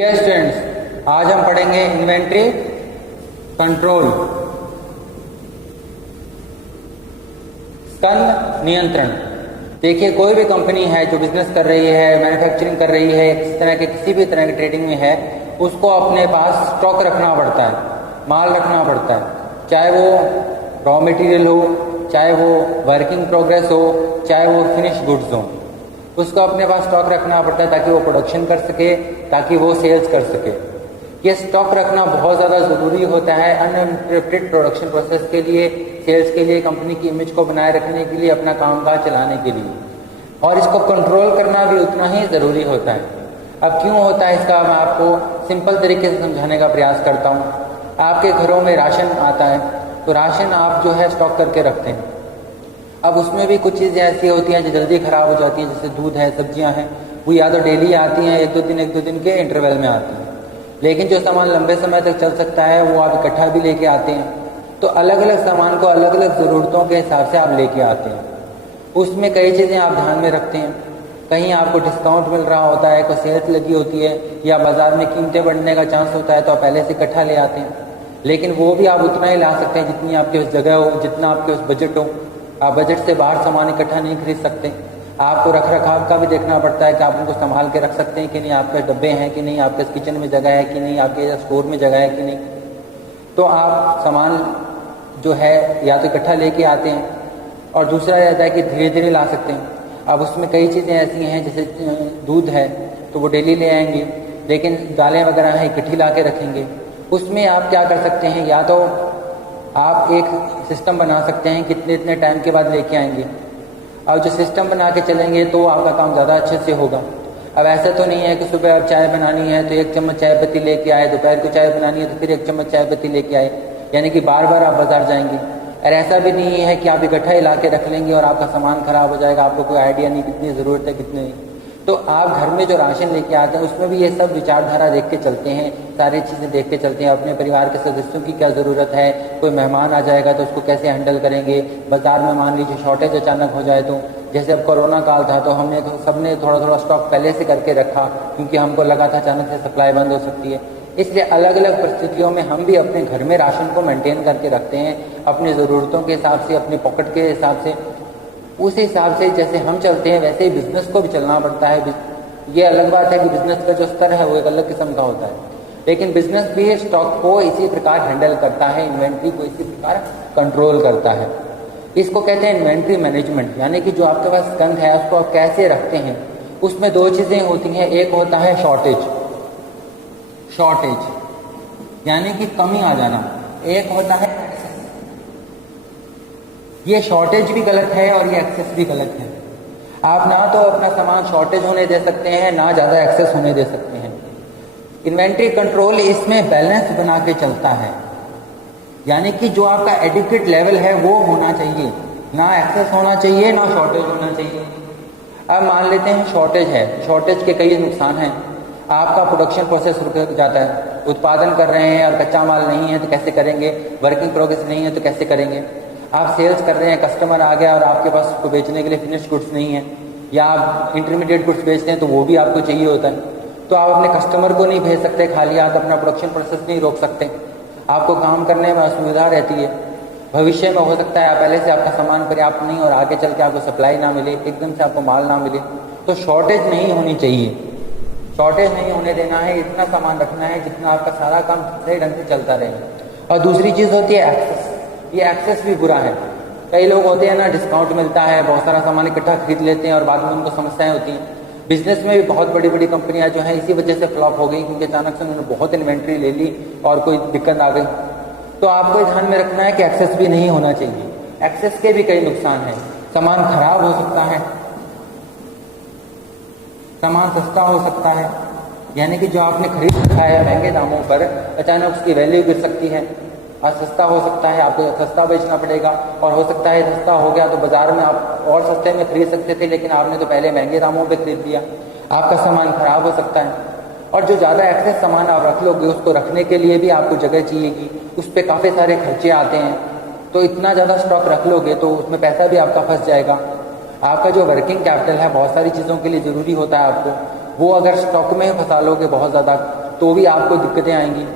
Dear students, आज हम पढ़ेंगे इन्वेंट्री कंट्रोल, स्कंद नियंत्रण। देखिए, कोई भी कंपनी है जो बिजनेस कर रही है, मैन्युफैक्चरिंग कर रही है, इस तरह के किसी भी तरह की ट्रेडिंग में है, उसको अपने पास स्टॉक रखना पड़ता है, माल रखना पड़ता है। चाहे वो रॉ मटेरियल हो, चाहे वो वर्किंग प्रोग्रेस हो, चाहे वो फिनिश गुड्स हो, उसको अपने पास स्टॉक रखना पड़ता है ताकि वो प्रोडक्शन कर सके, ताकि वो सेल्स कर सके। ये स्टॉक रखना बहुत ज़्यादा ज़रूरी होता है अनइंटरप्टेड प्रोडक्शन प्रोसेस के लिए, सेल्स के लिए, कंपनी की इमेज को बनाए रखने के लिए, अपना कामकाज चलाने के लिए। और इसको कंट्रोल करना भी उतना ही ज़रूरी होता है। अब क्यों होता है इसका मैं आपको सिंपल तरीके से समझाने का प्रयास करता हूँ। आपके घरों में राशन आता है, तो राशन आप जो है स्टॉक करके रखते हैं। अब उसमें भी कुछ चीज़ें ऐसी होती हैं जो जल्दी ख़राब हो जाती हैं, जैसे दूध है, सब्जियां हैं, वो या तो डेली आती हैं, एक दो दिन के इंटरवल में आती हैं। लेकिन जो सामान लंबे समय तक चल सकता है वो आप इकट्ठा भी लेके आते हैं। तो अलग अलग सामान को अलग अलग ज़रूरतों के हिसाब से आप लेके आते हैं। उसमें कई चीज़ें आप ध्यान में रखते हैं। कहीं आपको डिस्काउंट मिल रहा होता है, कोई सेल्स लगी होती है, या बाज़ार में कीमतें बढ़ने का चांस होता है, तो आप पहले से इकट्ठा ले आते हैं। लेकिन वो भी आप उतना ही ला सकते हैं जितनी आपके उस जगह हो, जितना आपके उस बजट हो। आप बजट से बाहर सामान इकट्ठा नहीं खरीद सकते। आपको रख रखाव का भी देखना पड़ता है कि आप उनको संभाल के रख सकते हैं कि नहीं, आपके डब्बे हैं कि नहीं, आपके किचन में जगह है कि नहीं, आपके स्टोर में जगह है कि नहीं। तो आप सामान जो है या तो इकट्ठा लेके आते हैं, और दूसरा रहता है कि धीरे धीरे ला सकते हैं। अब उसमें कई चीज़ें ऐसी हैं, जैसे दूध है तो वो डेली ले आएंगे, लेकिन दालें वगैरह हैं इकट्ठी ला के रखेंगे। उसमें आप क्या कर सकते हैं, या तो आप एक सिस्टम बना सकते हैं कितने इतने टाइम के बाद लेके आएंगे। और जो सिस्टम बना के चलेंगे तो आपका काम ज़्यादा अच्छे से होगा। अब ऐसा तो नहीं है कि सुबह आप चाय बनानी है तो एक चम्मच चाय पत्ती लेके आए, दोपहर को चाय बनानी है तो फिर एक चम्मच चाय पत्ती लेके आए, यानी कि बार बार आप बाजार जाएंगे। और ऐसा भी नहीं है कि आप इकट्ठा ही ला के रख लेंगे और आपका सामान खराब हो जाएगा, आपको कोई आइडिया नहीं कितनी ज़रूरत है कितनी नहीं। तो आप घर में जो राशन लेके आते हैं उसमें भी ये सब विचारधारा देख के चलते हैं, सारी चीज़ें देख के चलते हैं। अपने परिवार के सदस्यों की क्या ज़रूरत है, कोई मेहमान आ जाएगा तो उसको कैसे हैंडल करेंगे, बाज़ार में मान लीजिए शॉर्टेज अचानक हो जाए तो, जैसे अब कोरोना काल था तो हमने सबने थोड़ा थोड़ा स्टॉक पहले से करके रखा, क्योंकि हमको लगा था अचानक से सप्लाई बंद हो सकती है। इसलिए अलग अलग परिस्थितियों में हम भी अपने घर में राशन को मेंटेन करके रखते हैं, अपनी ज़रूरतों के हिसाब से, अपने पॉकेट के हिसाब से। उस हिसाब से जैसे हम चलते हैं वैसे ही बिजनेस को भी चलना पड़ता है। ये अलग बात है कि बिजनेस का जो स्तर है वो एक अलग किस्म का होता है, लेकिन बिजनेस भी स्टॉक को इसी प्रकार हैंडल करता है, इन्वेंट्री को इसी प्रकार कंट्रोल करता है। इसको कहते हैं इन्वेंट्री मैनेजमेंट, यानी कि जो आपके पास स्कंद है उसको आप कैसे रखते हैं। उसमें दो चीज़ें होती हैं, एक होता है शॉर्टेज यानी कि कमी आ जाना, एक होता है एक्सेस। ये शॉर्टेज भी गलत है और ये एक्सेस भी गलत है। आप ना तो अपना सामान शॉर्टेज होने दे सकते हैं, ना ज़्यादा एक्सेस होने दे सकते हैं। इन्वेंट्री कंट्रोल इसमें बैलेंस बना के चलता है, यानी कि जो आपका एडिक्वेट लेवल है वो होना चाहिए, ना एक्सेस होना चाहिए ना शॉर्टेज होना चाहिए। अब मान लेते हैं शॉर्टेज है, शॉर्टेज के कई नुकसान हैं। आपका प्रोडक्शन प्रोसेस रुक जाता है, उत्पादन कर रहे हैं और कच्चा माल नहीं है तो कैसे करेंगे, वर्किंग प्रोग्रेस नहीं है तो कैसे करेंगे। आप सेल्स कर रहे हैं, कस्टमर आ गया और आपके पास उसको बेचने के लिए फिनिश गुड्स नहीं है, या आप इंटरमीडिएट गुड्स बेचते हैं तो वो भी आपको चाहिए होता है। तो आप अपने कस्टमर को नहीं भेज सकते खाली हाथ, अपना प्रोडक्शन प्रोसेस नहीं रोक सकते, आपको काम करने में असुविधा रहती है। भविष्य में हो सकता है पहले से आपका सामान पर्याप्त नहीं और आगे चल के आपको सप्लाई ना मिले, एकदम से आपको माल ना मिले। तो शॉर्टेज नहीं होनी चाहिए, शॉर्टेज नहीं होने देना है, इतना सामान रखना है जितना आपका सारा काम सही ढंग से चलता रहे। और दूसरी चीज़ होती है एक्सेस। ये एक्सेस भी बुरा है। कई लोग होते हैं ना, डिस्काउंट मिलता है, बहुत सारा सामान इकट्ठा खरीद लेते हैं और बाद में उनको समस्याएं होती हैं। बिजनेस में भी बहुत बड़ी बड़ी कंपनियां जो हैं इसी वजह से फ्लॉप हो गई, क्योंकि अचानक से उन्होंने बहुत इन्वेंट्री ले ली और कोई दिक्कत आ गई। तो आपको ध्यान में रखना है कि एक्सेस भी नहीं होना चाहिए। एक्सेस के भी कई नुकसान हैं, सामान खराब हो सकता है, सामान सस्ता हो सकता है, यानी कि जो आपने खरीद रखा है महंगे दामों पर, अचानक उसकी वैल्यू गिर सकती है और सस्ता हो सकता है, आपको सस्ता बेचना पड़ेगा। और हो सकता है सस्ता हो गया तो बाजार में आप और सस्ते में खरीद सकते थे, लेकिन आपने तो पहले महंगे दामों पे खरीद लिया, आपका सामान खराब हो सकता है। और जो ज़्यादा एक्सेस सामान आप रख लोगे उसको रखने के लिए भी आपको जगह चाहिएगी, उस पर काफ़ी सारे खर्चे आते हैं। तो इतना ज़्यादा स्टॉक रख लोगे तो उसमें पैसा भी आपका फंस जाएगा। आपका जो वर्किंग कैपिटल है बहुत सारी चीज़ों के लिए ज़रूरी होता है आपको, वो अगर स्टॉक में फंसा लोगे बहुत ज़्यादा तो भी आपको दिक्कतें आएंगी।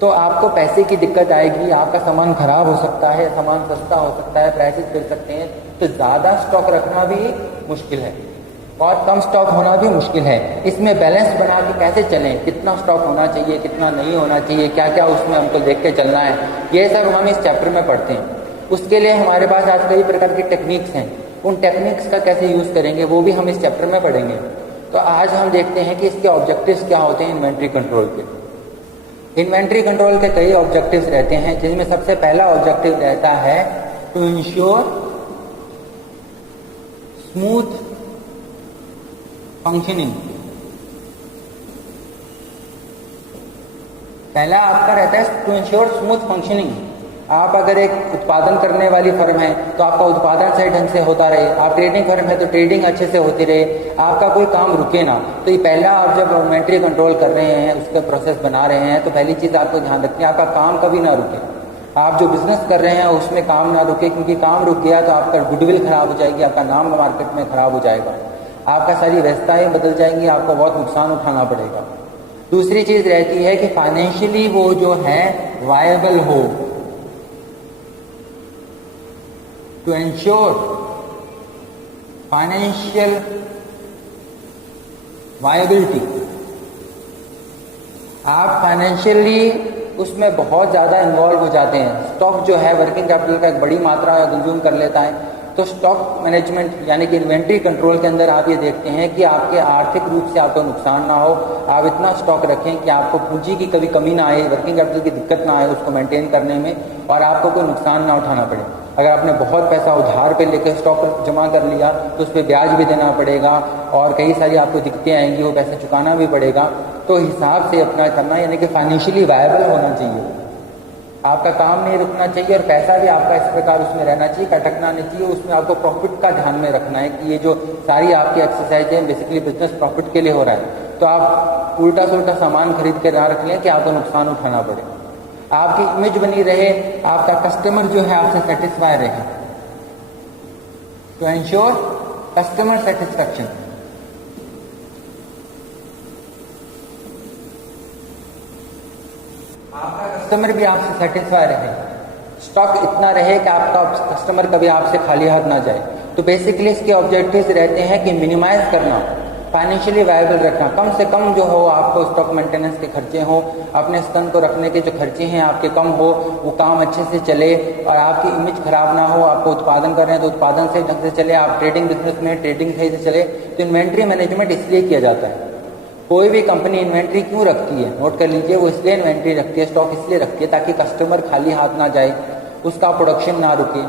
तो आपको पैसे की दिक्कत आएगी, आपका सामान खराब हो सकता है, सामान सस्ता हो सकता है, प्राइसेस गिर सकते हैं। तो ज़्यादा स्टॉक रखना भी मुश्किल है और कम स्टॉक होना भी मुश्किल है। इसमें बैलेंस बना के कैसे चलें, कितना स्टॉक होना चाहिए, कितना नहीं होना चाहिए, क्या क्या उसमें हमको देख के चलना है, ये सब हम इस चैप्टर में पढ़ते हैं। उसके लिए हमारे पास आज कई प्रकार की टेक्निक्स हैं, उन टेक्निक्स का कैसे यूज़ करेंगे वो भी हम इस चैप्टर में पढ़ेंगे। तो आज हम देखते हैं कि इसके ऑब्जेक्टिव्स क्या होते हैं इन्वेंट्री कंट्रोल के। इन्वेंट्री कंट्रोल के कई ऑब्जेक्टिव्स रहते हैं, जिनमें सबसे पहला ऑब्जेक्टिव रहता है टू इंश्योर स्मूथ फंक्शनिंग। पहला आपका रहता है टू इंश्योर स्मूथ फंक्शनिंग। आप अगर एक उत्पादन करने वाली फर्म है तो आपका उत्पादन सही ढंग से होता रहे, आप ट्रेडिंग फर्म है तो ट्रेडिंग अच्छे से होती रहे, आपका कोई काम रुके ना। तो ये पहला, आप जब इन्वेंट्री कंट्रोल कर रहे हैं, उसका प्रोसेस बना रहे हैं, तो पहली चीज़ आपको ध्यान रखनी है आपका काम कभी ना रुके। आप जो बिजनेस कर रहे हैं उसमें काम ना रुके, क्योंकि काम रुक गया तो आपका गुडविल खराब हो जाएगी, आपका नाम मार्केट में खराब हो जाएगा, आपका सारी व्यवस्थाएं बदल जाएंगी, आपको बहुत नुकसान उठाना पड़ेगा। दूसरी चीज़ रहती है कि फाइनेंशियली वो जो है वायबल हो। टू एंश्योर फाइनेंशियल वायबिलिटी, आप फाइनेंशियली उसमें बहुत ज़्यादा इन्वॉल्व हो जाते हैं। स्टॉक जो है वर्किंग कैपिटल का एक बड़ी मात्रा कंज्यूम कर लेता है। तो स्टॉक मैनेजमेंट यानी कि इन्वेंट्री कंट्रोल के अंदर आप ये देखते हैं कि आपके आर्थिक रूप से आपको नुकसान ना हो, आप इतना स्टॉक रखें कि आपको पूंजी की कभी कमी ना आए, वर्किंग कैपिटल की दिक्कत ना आए उसको मेंटेन करने में, और आपको कोई नुकसान ना उठाना पड़े। अगर आपने बहुत पैसा उधार पे लेकर स्टॉक जमा कर लिया तो उस पर ब्याज भी देना पड़ेगा और कई सारी आपको दिक्कतें आएंगी, वो पैसा चुकाना भी पड़ेगा। तो हिसाब से अपना करना, यानी कि फाइनेंशियली वायबल होना चाहिए, आपका काम नहीं रुकना चाहिए और पैसा भी आपका इस प्रकार उसमें रहना चाहिए, कटकना नहीं चाहिए। उसमें आपको प्रॉफिट का ध्यान में रखना है कि ये जो सारी आपकी एक्सरसाइज है बेसिकली बिजनेस प्रॉफिट के लिए हो रहा है। तो आप उल्टा सुल्टा सामान खरीद के ना रख लें कि आपको नुकसान उठाना पड़े। आपकी इमेज बनी रहे, आपका कस्टमर जो है आपसे सेटिस्फाई रहे। टू एंश्योर कस्टमर सेटिस्फैक्शन, आपका कस्टमर भी आपसे सेटिस्फाई रहे, स्टॉक इतना रहे कि आपका कस्टमर कभी आपसे खाली हाथ ना जाए। तो बेसिकली इसके ऑब्जेक्टिव्स रहते हैं कि मिनिमाइज करना, फाइनेंशियली वायबल रखना, कम से कम जो हो आपको स्टॉक मेंटेनेंस के खर्चे हो, अपने स्टॉक को रखने के जो खर्चे हैं आपके कम हो, वो काम अच्छे से चले और आपकी इमेज खराब ना हो। आपको उत्पादन कर रहे हैं तो उत्पादन सही ढंग से चले, आप ट्रेडिंग बिजनेस में ट्रेडिंग सही से चले। तो इन्वेंट्री मैनेजमेंट इसलिए किया जाता है। कोई भी कंपनी इन्वेंट्री क्यों रखती है, नोट कर लीजिए, वो इसलिए इन्वेंट्री रखती है, स्टॉक इसलिए रखती है ताकि कस्टमर खाली हाथ ना जाए, उसका प्रोडक्शन ना रुके।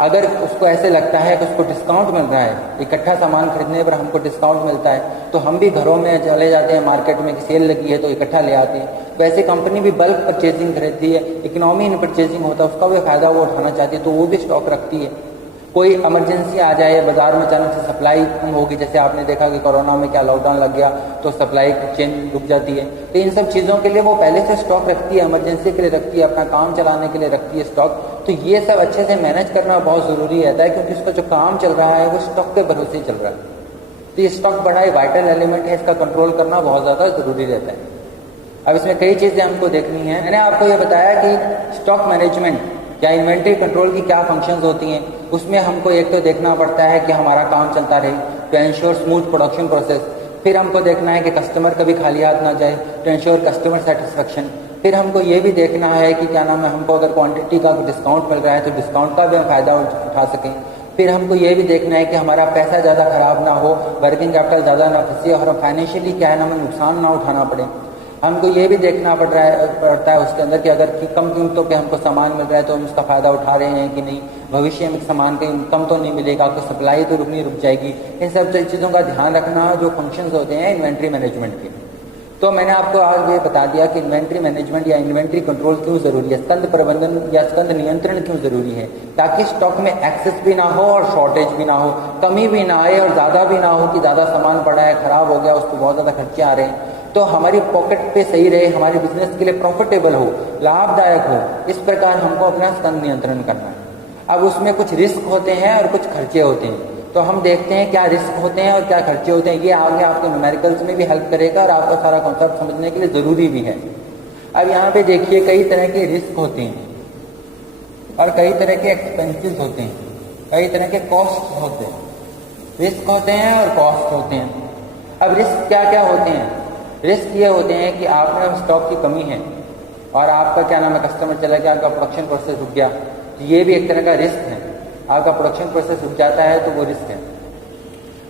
अगर उसको ऐसे लगता है कि उसको डिस्काउंट मिल रहा है, इकट्ठा सामान खरीदने पर हमको डिस्काउंट मिलता है, तो हम भी घरों में चले जाते हैं, मार्केट में सेल लगी है तो इकट्ठा ले आते हैं। वैसे कंपनी भी बल्क परचेजिंग खरीदती है, इकोनॉमी इन परचेजिंग होता है, उसका भी फायदा वो उठाना चाहती है, तो वो भी स्टॉक रखती है। कोई इमरजेंसी आ जाए, बाजार में अचानक से सप्लाई कम होगी, जैसे आपने देखा कि कोरोना में क्या लॉकडाउन लग गया तो सप्लाई चेन रुक जाती है, तो इन सब चीज़ों के लिए वो पहले से स्टॉक रखती है, इमरजेंसी के लिए रखती है, अपना काम चलाने के लिए रखती है स्टॉक। तो ये सब अच्छे से मैनेज करना बहुत ज़रूरी रहता है, क्योंकि उसका जो काम चल रहा है वो स्टॉक के भरोसे ही चल रहा है। तो ये स्टॉक बड़ा ही वाइटल एलिमेंट है, इसका कंट्रोल करना बहुत ज़्यादा ज़रूरी रहता है। अब इसमें कई चीज़ें हमको देखनी है। मैंने आपको ये बताया कि स्टॉक मैनेजमेंट या इन्वेंट्री कंट्रोल की क्या फंक्शंस होती हैं। उसमें हमको एक तो देखना पड़ता है कि हमारा काम चलता रहे, to ensure smooth production process. फिर हमको देखना है कि कस्टमर कभी खाली हाथ ना जाए, टू एंश्योर कस्टमर सेटिस्फेक्शन। फिर हमको ये भी देखना है कि क्या नाम है, हमको अगर क्वांटिटी का डिस्काउंट मिल रहा है तो डिस्काउंट का भी हम फ़ायदा उठा सकें। फिर हमको ये भी देखना है कि हमारा पैसा ज़्यादा खराब ना हो, वर्किंग कैपिटल ज़्यादा ना फंसे और फाइनेंशियली क्या है ना, हमें नुकसान ना उठाना पड़े। हमको ये भी देखना पड़ता है उसके अंदर कि अगर कम कीमतों पे हमको सामान मिल रहा है तो हम उसका फ़ायदा उठा रहे हैं कि नहीं, भविष्य में सामान कहीं कम तो नहीं मिलेगा, तो सप्लाई तो रुक जाएगी। इन सब चीज़ों का ध्यान रखना जो फंक्शंस होते हैं इन्वेंट्री मैनेजमेंट के। तो मैंने आपको आज ये बता दिया कि इन्वेंट्री मैनेजमेंट या इन्वेंट्री कंट्रोल क्यों ज़रूरी है, स्कंद प्रबंधन या स्कंद नियंत्रण क्यों ज़रूरी है, ताकि स्टॉक में एक्सेस भी ना हो और शॉर्टेज भी ना हो, कमी भी ना आए और ज़्यादा भी ना हो कि ज़्यादा सामान पड़ा है, ख़राब हो गया, उस पर बहुत ज़्यादा खर्चे आ रहे हैं। तो हमारी पॉकेट पे सही रहे, हमारे बिजनेस के लिए प्रॉफिटेबल हो, लाभदायक हो, इस प्रकार हमको अपना स्कंद नियंत्रण करना है। अब उसमें कुछ रिस्क होते हैं और कुछ खर्चे होते हैं। तो हम देखते हैं क्या रिस्क होते हैं और क्या खर्चे होते हैं। ये आगे आपके न्यूमेरिकल्स में भी हेल्प करेगा और आपका सारा कॉन्सेप्ट समझने के लिए ज़रूरी भी है। अब यहाँ पे देखिए कई तरह के रिस्क होते हैं और कई तरह के एक्सपेंसेस होते हैं, कई तरह के कॉस्ट होते हैं। रिस्क होते हैं और कॉस्ट होते हैं। अब रिस्क क्या क्या होते हैं? रिस्क ये होते हैं कि आप में स्टॉक की कमी है और आपका क्या नाम है कस्टमर चला गया, आपका प्रोडक्शन प्रोसेस रुक गया, तो ये भी एक तरह का रिस्क है। आपका प्रोडक्शन प्रोसेस रुक जाता है तो वो रिस्क है।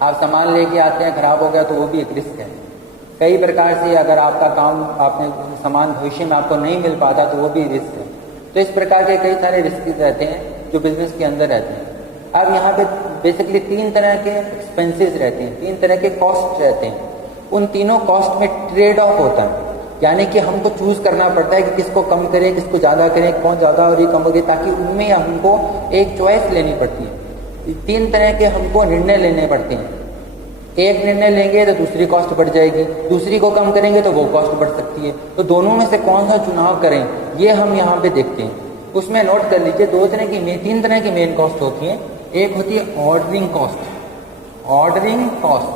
आप सामान लेके आते हैं खराब हो गया तो वो भी एक रिस्क है। कई प्रकार से अगर आपका काम आपने सामान भविष्य में आपको नहीं मिल पाता तो वो भी रिस्क है। तो इस प्रकार के कई सारे रिस्क रहते हैं जो बिजनेस के अंदर रहते हैं। अब यहाँ पे बेसिकली 3 तरह के एक्सपेंसेस रहते हैं, 3 तरह के कॉस्ट रहते हैं। उन तीनों कॉस्ट में ट्रेड ऑफ होता है, यानी कि हमको चूज करना पड़ता है कि किसको कम करें, किसको ज़्यादा करें, कौन ज़्यादा और ये कम हो गई, ताकि उनमें हमको एक चॉइस लेनी पड़ती है। 3 तरह के हमको निर्णय लेने पड़ते हैं। एक निर्णय लेंगे तो दूसरी कॉस्ट बढ़ जाएगी, दूसरी को कम करेंगे तो वो कॉस्ट बढ़ सकती है। तो दोनों में से कौन सा चुनाव करें ये हम यहाँ पे देखते हैं। उसमें नोट कर लीजिए 3 तरह की मेन कॉस्ट होती है। एक होती है ऑर्डरिंग कॉस्ट, ऑर्डरिंग कॉस्ट,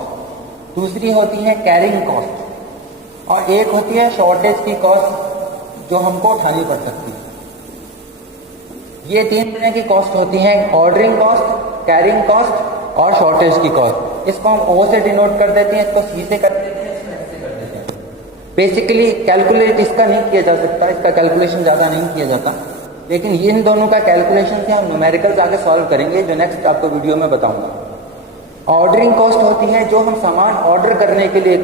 दूसरी होती है कैरिंग कॉस्ट और एक होती है शॉर्टेज की कॉस्ट जो हमको उठानी पड़ सकती है। ये 3 तरह की कॉस्ट होती हैं, ऑर्डरिंग कॉस्ट, कैरिंग कॉस्ट और शॉर्टेज की कॉस्ट। इसको हम ओ से डिनोट कर देते हैं, इसको सी से कर देते हैं, इसको एस से कर देते हैं। बेसिकली कैलकुलेट इसका नहीं किया जा सकता, इसका कैलकुलेशन ज़्यादा नहीं किया जाता, लेकिन इन दोनों का कैलकुलेशन से हम न्यूमेरिकल्स आगे सॉल्व करेंगे जो नेक्स्ट आपको वीडियो में बताऊंगा। ऑर्डरिंग कॉस्ट होती है जो हम सामान ऑर्डर करने के लिए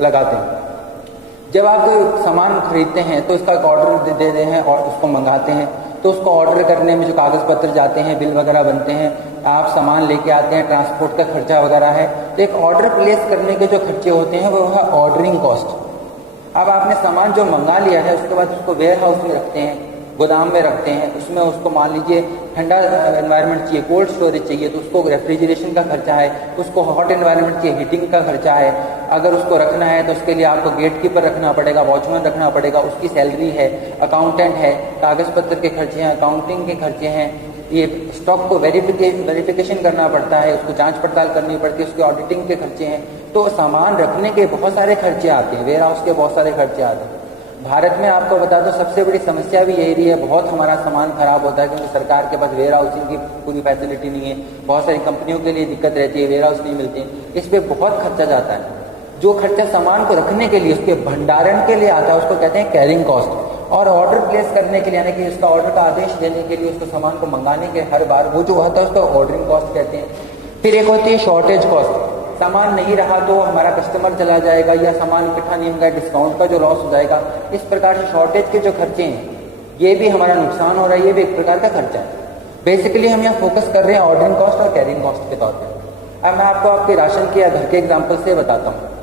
लगाते हैं। जब आप सामान खरीदते हैं तो उसका एक ऑर्डर दे देते हैं और उसको मंगाते हैं, तो उसको ऑर्डर करने में जो कागज़ पत्र जाते हैं, बिल वगैरह बनते हैं, आप सामान लेके आते हैं, ट्रांसपोर्ट का खर्चा वगैरह है, तो एक ऑर्डर प्लेस करने के जो खर्चे होते हैं वो है ऑर्डरिंग कॉस्ट। अब आपने सामान जो मंगा लिया है उसके बाद उसको वेयर हाउस में रखते हैं, गोदाम में रखते हैं, उसमें उसको मान लीजिए ठंडा एनवायरनमेंट चाहिए, कोल्ड स्टोरेज चाहिए, तो उसको रेफ्रिजरेशन का खर्चा है, उसको हॉट एनवायरनमेंट चाहिए, हीटिंग का खर्चा है। अगर उसको रखना है तो उसके लिए आपको गेट कीपर रखना पड़ेगा, वॉचमैन रखना पड़ेगा, उसकी सैलरी है, अकाउंटेंट है, कागज़ पत्र के खर्चे हैं, अकाउंटिंग के खर्चे हैं, ये स्टॉक को वेरिफिकेशन करना पड़ता है, उसको जाँच पड़ताल करनी पड़ती है, उसके ऑडिटिंग के खर्चे हैं। तो सामान रखने के बहुत सारे खर्चे आते हैं, वेयर हाउस के बहुत सारे खर्चे आते हैं। भारत में आपको बता दो सबसे बड़ी समस्या भी यही रही है, बहुत हमारा सामान खराब होता है क्योंकि सरकार के पास वेयर हाउसिंग की पूरी फैसिलिटी नहीं है। बहुत सारी कंपनियों के लिए दिक्कत रहती है, वेयर हाउस नहीं मिलते हैं, इस पर बहुत खर्चा जाता है। जो खर्चा सामान को रखने के लिए, उसके भंडारण के लिए आता है, उसको कहते हैं कैरिंग कॉस्ट। और ऑर्डर प्लेस करने के लिए, यानी कि उसका ऑर्डर का आदेश देने के लिए, उसको सामान को मंगाने के हर बार वो जो आता है उसको ऑर्डरिंग कॉस्ट कहते हैं। फिर एक होती है शॉर्टेज कॉस्ट, सामान नहीं रहा तो हमारा कस्टमर चला जाएगा या सामान इकट्ठा नहीं होगा, डिस्काउंट का जो लॉस हो जाएगा। इस प्रकार से शॉर्टेज के जो खर्चे हैं ये भी हमारा नुकसान हो रहा है, ये भी एक प्रकार का खर्चा है। बेसिकली हम यहाँ फोकस कर रहे हैं ऑर्डरिंग कॉस्ट और कैरिंग कॉस्ट के तौर पर। अब मैं आपको आपके राशन के या घर के एग्जाम्पल से बताता हूँ।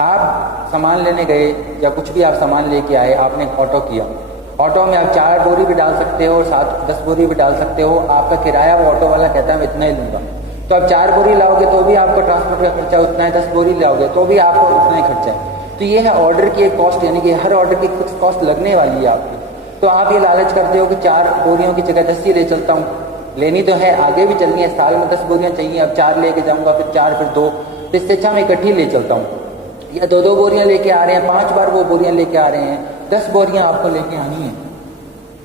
आप सामान लेने गए या कुछ भी आप सामान लेके आए, आपने ऑटो किया, ऑटो में आप 4 बोरी भी डाल सकते हो और 7-10 बोरी भी डाल सकते हो। आपका किराया वो ऑटो वाला कहता है मैं इतना ही लूँगा, तो आप 4 बोरी लाओगे तो भी आपका ट्रांसपोर्ट का खर्चा उतना है, 10 बोरी लाओगे तो भी आपको उतना ही खर्चा है। तो ये है ऑर्डर की एक कॉस्ट, यानी कि हर ऑर्डर की फिक्स कॉस्ट लगने वाली है आपकी। तो आप ये लालच करते हो कि 4 बोरियों की जगह 10 ही ले चलता हूँ, लेनी तो है, आगे भी चलनी है, साल में 10 बोरियाँ चाहिए, अब 4 लेके जाऊँगा, फिर 4 फिर 2, तो इससे अच्छा मैं इकट्ठी ले चलता हूँ। या 2-2 बोरियाँ लेके आ रहे हैं, 5 बार वो बोरियाँ लेके आ रहे हैं, 10 बोरियाँ आपको लेके आनी है,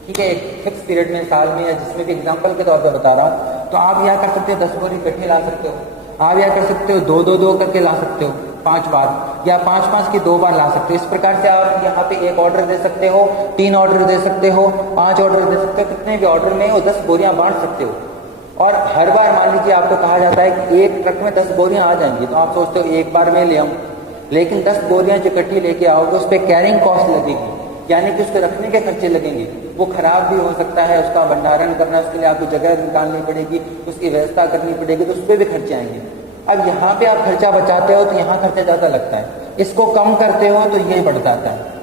ठीक है, एक फिक्स पीरियड में, साल में, या जिसमें भी एग्जाम्पल के तौर पर बता रहा हूँ। तो आप यह कर सकते हो 10 बोरी इकट्ठे ला सकते हो, आप यह कर सकते हो 2-2-2 करके ला सकते हो 5 बार, या 5-5 की 2 बार ला सकते हो। इस प्रकार से आप यहाँ पे 1 ऑर्डर दे सकते हो, 3 ऑर्डर दे सकते हो, 5 ऑर्डर दे सकते हो, कितने भी ऑर्डर में वो 10 बोरियाँ बांट सकते हो। और हर बार मान लीजिए आपको कहा जाता है कि एक ट्रक में 10 बोरियाँ आ जाएंगी, तो आप सोचते हो एक बार में ले आऊँ, लेकिन 10 बोरियाँ जो इकट्ठी लेके आओगे उस पर कैरिंग कॉस्ट लगेगी, यानी कि उसको रखने के खर्चे लगेंगे। वो खराब भी हो सकता है, उसका भंडारण करना, उसके लिए आपको जगह निकालनी पड़ेगी, उसकी व्यवस्था करनी पड़ेगी, तो उस पर भी खर्चे आएंगे। अब यहाँ पे आप खर्चा बचाते हो तो यहाँ खर्चा ज़्यादा लगता है, इसको कम करते हो तो ये बढ़ जाता है।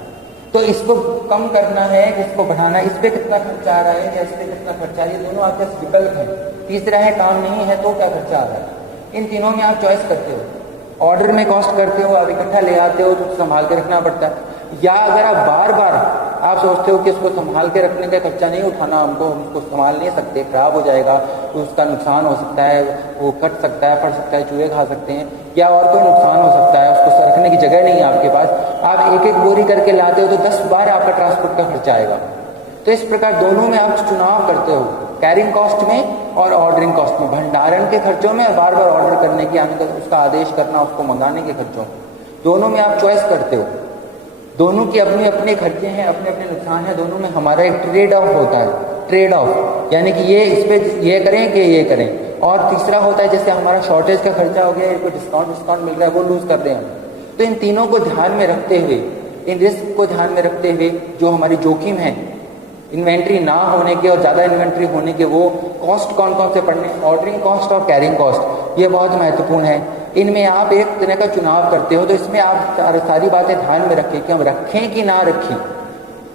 तो इसको कम करना है, इसको बढ़ाना है, इस पर कितना खर्चा आ रहा है या इस पर कितना खर्चा आ रहा है, ये दोनों आपके पास विकल्प है। तीसरा है काम नहीं है तो क्या खर्चा आ रहा है, इन तीनों में आप चॉइस करते हो। ऑर्डर में कॉस्ट करते हो, आप इकट्ठा ले आते हो तो संभाल के रखना पड़ता है, या अगर आप बार बार आप सोचते हो कि उसको संभाल के रखने का खर्चा नहीं उठाना, हमको उसको संभाल नहीं सकते, खराब हो जाएगा, तो उसका नुकसान हो सकता है, वो कट सकता है, फट सकता है, चूहे खा सकते हैं, या और कोई नुकसान हो सकता है, उसको रखने की जगह नहीं है आपके पास, आप एक एक बोरी करके लाते हो तो 10 बार आपका ट्रांसपोर्ट का खर्चा आएगा। तो इस प्रकार दोनों में आप चुनाव करते हो, कैरिंग कॉस्ट में और ऑर्डरिंग कॉस्ट में, भंडारण के खर्चों में और बार बार ऑर्डर करने की, आने का उसका आदेश करना, उसको मंगाने के खर्चों में, दोनों में आप चॉइस करते हो। दोनों की अपने अपने खर्चे हैं, अपने अपने नुकसान हैं, दोनों में हमारा एक ट्रेड ऑफ होता है, ट्रेड ऑफ, यानी कि ये इस पे ये करें कि ये करें। और तीसरा होता है जैसे हमारा शॉर्टेज का खर्चा हो गया, कोई डिस्काउंट मिल रहा है, वो लूज कर रहे हैं। तो इन तीनों को ध्यान में रखते हुए, इन रिस्क को ध्यान में रखते हुए, जो हमारी जोखिम है इन्वेंट्री ना होने के और ज़्यादा इन्वेंट्री होने के, वो कॉस्ट कौन कौन से पड़ने, ऑर्डरिंग कॉस्ट और कैरिंग कॉस्ट, ये बहुत महत्वपूर्ण है। इनमें आप एक तरह का चुनाव करते हो, तो इसमें आप सारी बातें ध्यान में रखें कि हम रखें कि ना रखें।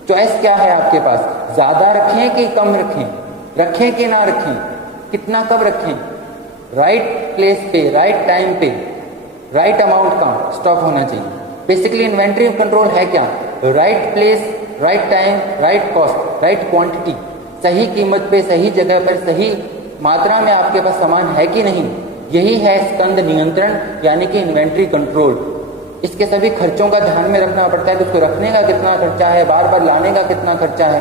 चॉइस क्या है आपके पास, ज़्यादा रखें कि कम रखें, रखें कि ना रखें, कितना कब रखें, राइट प्लेस पे, राइट टाइम पे, राइट अमाउंट का स्टॉक होना चाहिए। बेसिकली इन्वेंट्री कंट्रोल है क्या, right place, right time, right cost, right quantity, सही कीमत पे, सही जगह पर, सही मात्रा में आपके पास सामान है कि नहीं, यही है स्कंद नियंत्रण, यानी कि इन्वेंट्री कंट्रोल। इसके सभी खर्चों का ध्यान में रखना पड़ता है कि उसको रखने का कितना खर्चा है, बार बार लाने का कितना खर्चा है,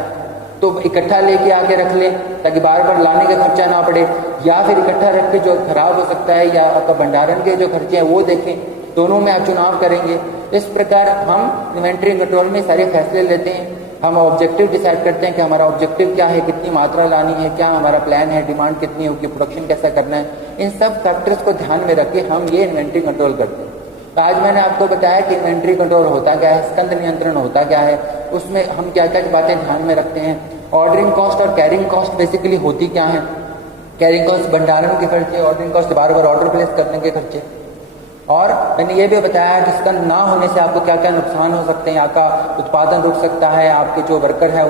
तो इकट्ठा लेके आके रख ले ताकि बार बार लाने का खर्चा ना पड़े, या फिर इकट्ठा रख के जो खराब हो सकता है, या आपका भंडारण के जो खर्चे हैं वो देखें, दोनों में आप चुनाव करेंगे। इस प्रकार हम इन्वेंट्री कंट्रोल में सारे फैसले लेते हैं। हम ऑब्जेक्टिव डिसाइड करते हैं कि हमारा ऑब्जेक्टिव क्या है, कितनी मात्रा लानी है, क्या हमारा प्लान है, डिमांड कितनी होगी, प्रोडक्शन कैसा करना है, इन सब फैक्टर्स को ध्यान में रख के हम ये इन्वेंट्री कंट्रोल करते हैं। तो आज मैंने आपको बताया कि इन्वेंट्री कंट्रोल होता क्या है, स्कंद नियंत्रण होता क्या है, उसमें हम क्या क्या बातें ध्यान में रखते हैं। ऑर्डरिंग कॉस्ट और कैरिंग कॉस्ट बेसिकली होती क्या है, कैरिंग कॉस्ट भंडारण के खर्चे, ऑर्डरिंग कॉस्ट बार बार ऑर्डर प्लेस करने के खर्चे। और मैंने ये भी बताया कि स्कंद ना होने से आपको क्या क्या नुकसान हो सकते हैं, आपका उत्पादन रुक सकता है, आपके जो वर्कर हैं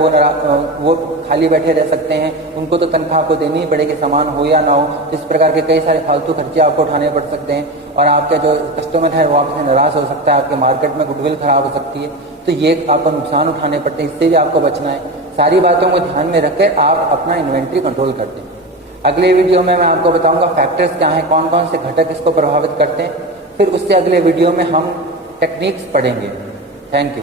वो खाली बैठे रह सकते हैं, उनको तो तनख्वाह आपको देनी ही पड़ेगी, सामान हो या ना हो। इस प्रकार के कई सारे फालतू खर्चे आपको उठाने पड़ सकते हैं, और आपके जो कस्टमर है वो आपसे नाराज हो सकता है, आपके मार्केट में गुडविल खराब हो सकती है, तो ये आपको नुकसान उठाने पड़ते हैं, इससे भी आपको बचना है। सारी बातों को ध्यान में रखकर आप अपना इन्वेंट्री कंट्रोल करते हैं। अगले वीडियो में मैं आपको बताऊंगा फैक्टर्स क्या हैं, कौन कौन से घटक इसको प्रभावित करते हैं। फिर उससे अगले वीडियो में हम टेक्निक्स पढ़ेंगे। Thank you.